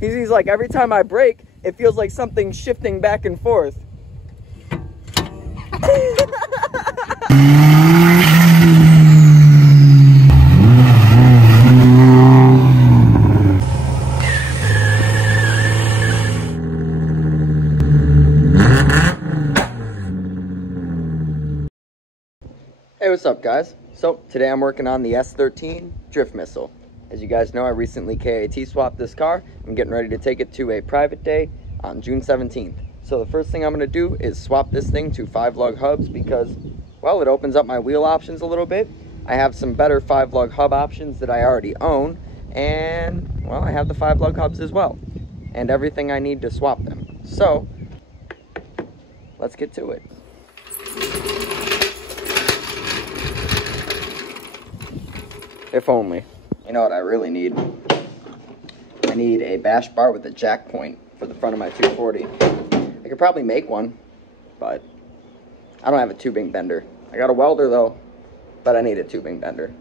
He's like, every time I brake, it feels like something's shifting back and forth. Hey, what's up guys? So today I'm working on the S13 drift missile. As you guys know, I recently KAT swapped this car. I'm getting ready to take it to a private day on June 17th. So the first thing I'm going to do is swap this thing to 5-lug hubs because, well, it opens up my wheel options a little bit. I have some better 5-lug hub options that I already own, and, well, I have the 5-lug hubs as well, and everything I need to swap them. So let's get to it. If only. You know what I really need? I need a bash bar with a jack point for the front of my 240. I could probably make one, but I don't have a tubing bender. I got a welder though, but I need a tubing bender.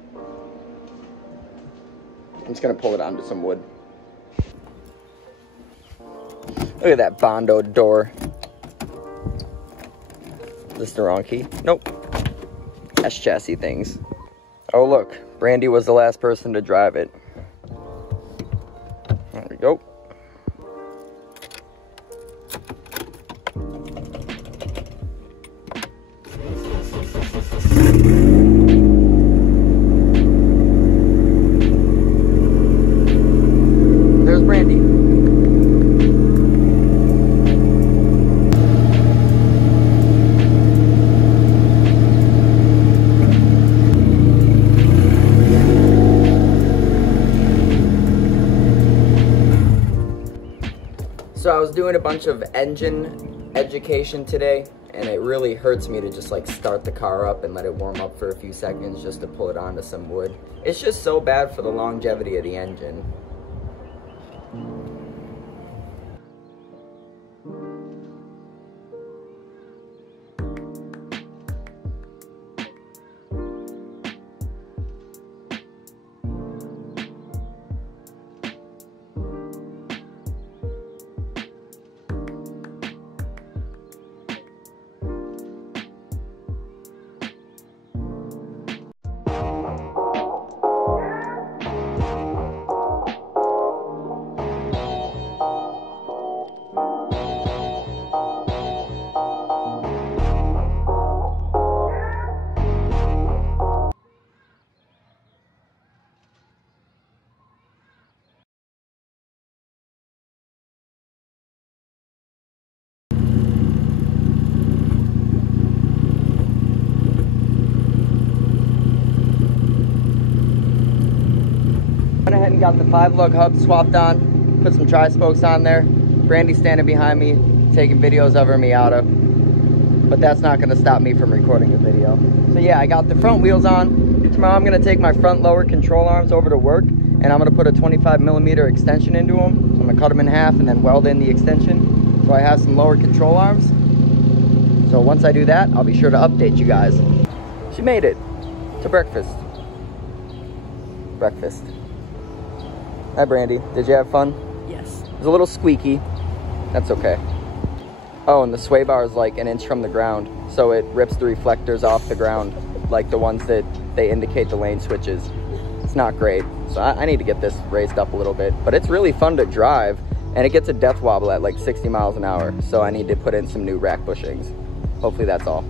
I'm just gonna pull it onto some wood. Look at that Bondo door. Is this the wrong key? Nope. S-chassis things. Oh look, Brandy was the last person to drive it. There we go. There's Brandy. So I was doing a bunch of engine education today, and it really hurts me to just like start the car up and let it warm up for a few seconds just to pull it onto some wood. It's just so bad for the longevity of the engine. Went ahead and got the 5-lug hub swapped on, put some tri-spokes on there. Brandy's standing behind me, taking videos of her Miata, but that's not gonna stop me from recording the video. So yeah, I got the front wheels on. Tomorrow I'm gonna take my front lower control arms over to work, and I'm gonna put a 25mm extension into them. So I'm gonna cut them in half and then weld in the extension, so I have some lower control arms. So once I do that, I'll be sure to update you guys. She made it to breakfast. Breakfast. Hi Brandy, did you have fun? Yes. It was a little squeaky. That's okay. Oh, and the sway bar is like an inch from the ground, so it rips the reflectors off the ground, like the ones that they indicate the lane switches. It's not great, so I need to get this raised up a little bit, but it's really fun to drive, and it gets a death wobble at like 60 miles an hour, so I need to put in some new rack bushings. Hopefully that's all.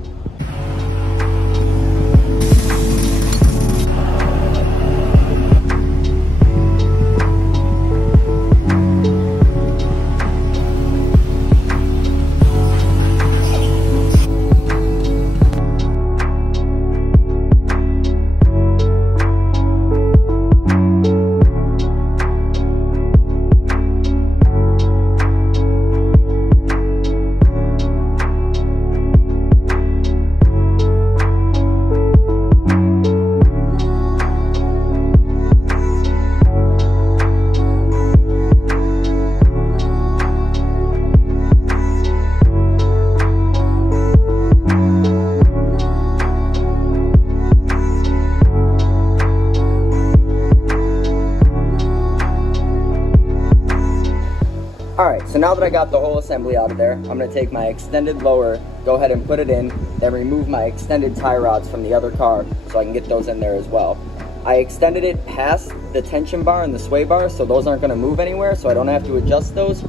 Alright, so now that I got the whole assembly out of there, I'm going to take my extended lower, go ahead and put it in, then remove my extended tie rods from the other car so I can get those in there as well. I extended it past the tension bar and the sway bar, so those aren't going to move anywhere, so I don't have to adjust those.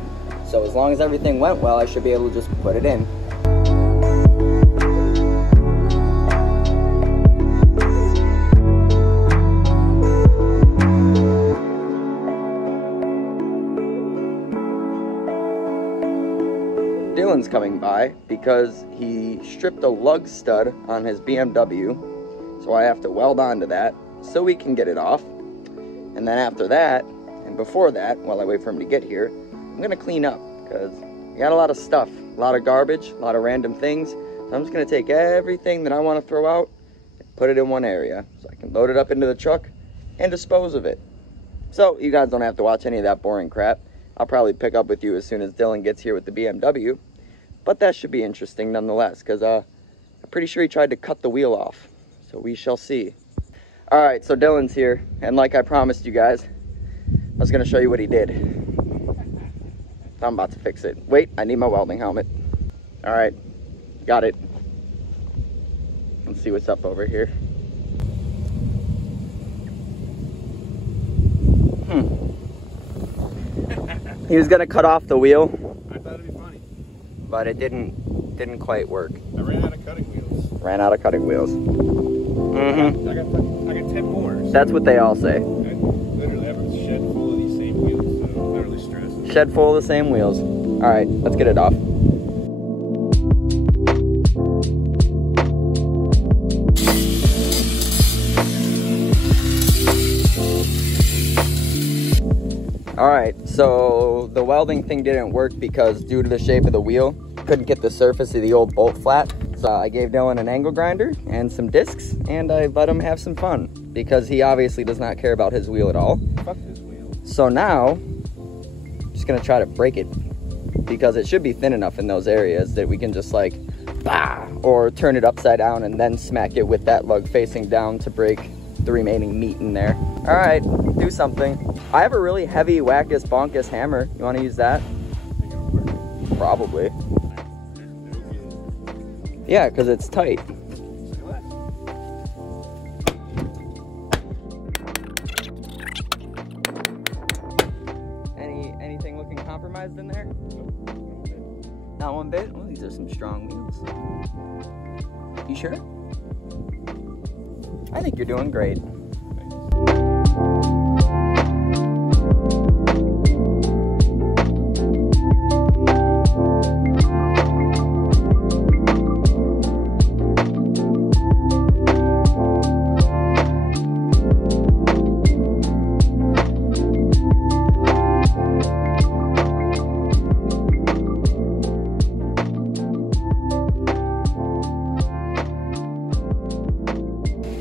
So as long as everything went well, I should be able to just put it in. Dylan's coming by because he stripped a lug stud on his BMW, so I have to weld onto that so we can get it off. And then after that, and before that, while I wait for him to get here, I'm gonna clean up because we got a lot of stuff, a lot of garbage, a lot of random things. So I'm just gonna take everything that I want to throw out and put it in one area so I can load it up into the truck and dispose of it. So you guys don't have to watch any of that boring crap. I'll probably pick up with you as soon as Dylan gets here with the BMW. But that should be interesting nonetheless, because I'm pretty sure he tried to cut the wheel off. So we shall see. Alright, so Dylan's here, and like I promised you guys, I was going to show you what he did. I'm about to fix it. Wait, I need my welding helmet. Alright, got it. Let's see what's up over here. He was going to cut off the wheel. I thought it'd be funny. But it didn't quite work. I ran out of cutting wheels. Ran out of cutting wheels. Mm-hmm. I got 10 more. So That's what they all say. literally, I have a shed full of these same wheels, so I'm literally stressed. Shed full of the same wheels. All right, let's get it off. Alright, so the welding thing didn't work because due to the shape of the wheel, couldn't get the surface of the old bolt flat. So I gave Dylan an angle grinder and some discs, and I let him have some fun because he obviously does not care about his wheel at all. Fuck this wheel. So now, I'm just gonna try to break it because it should be thin enough in those areas that we can just like, bah, or turn it upside down and then smack it with that lug facing down to break the remaining meat in there. All right, do something. I have a really heavy wackus bonkus hammer. You want to use that? Probably. Yeah, because it's tight. Anything looking compromised in there? Not one bit? Well, these are some strong wheels. You sure? I think you're doing great.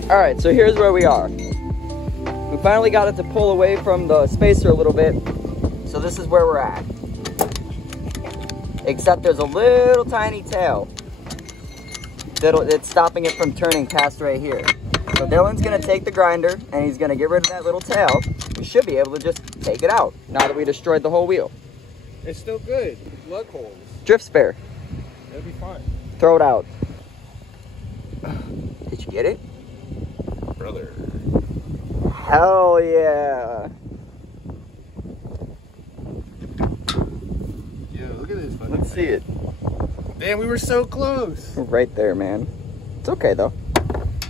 Alright, so here's where we are. We finally got it to pull away from the spacer a little bit. So this is where we're at. Except there's a little tiny tail it's stopping it from turning past right here. So Dylan's gonna take the grinder and he's gonna get rid of that little tail. We should be able to just take it out now that we destroyed the whole wheel. It's still good. Lug holes. Drift spare. It'll be fine. Throw it out. Did you get it? Brother. Hell yeah. Yo, look at this. Let's see it. Damn, we were so close. Right there, man. It's okay though.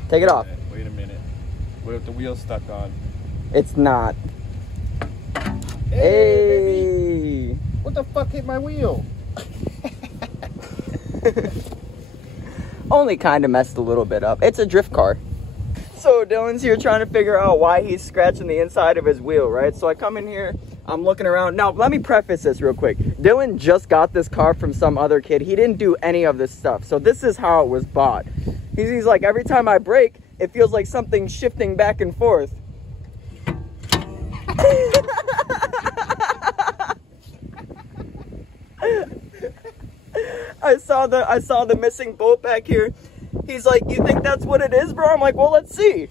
Take it off. Wait a minute. What if the wheel's stuck on? It's not. Hey! Baby. What the fuck hit my wheel? Only kind of messed a little bit up. It's a drift car. So Dylan's here trying to figure out why he's scratching the inside of his wheel, right? So I come in here, I'm looking around. Now, let me preface this real quick. Dylan just got this car from some other kid. He didn't do any of this stuff. So this is how it was bought. He's like, every time I brake, it feels like something's shifting back and forth. I saw the missing bolt back here. He's like, you think that's what it is, bro? I'm like, well, let's see.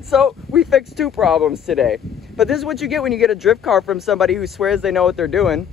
So we fixed 2 problems today. But this is what you get when you get a drift car from somebody who swears they know what they're doing.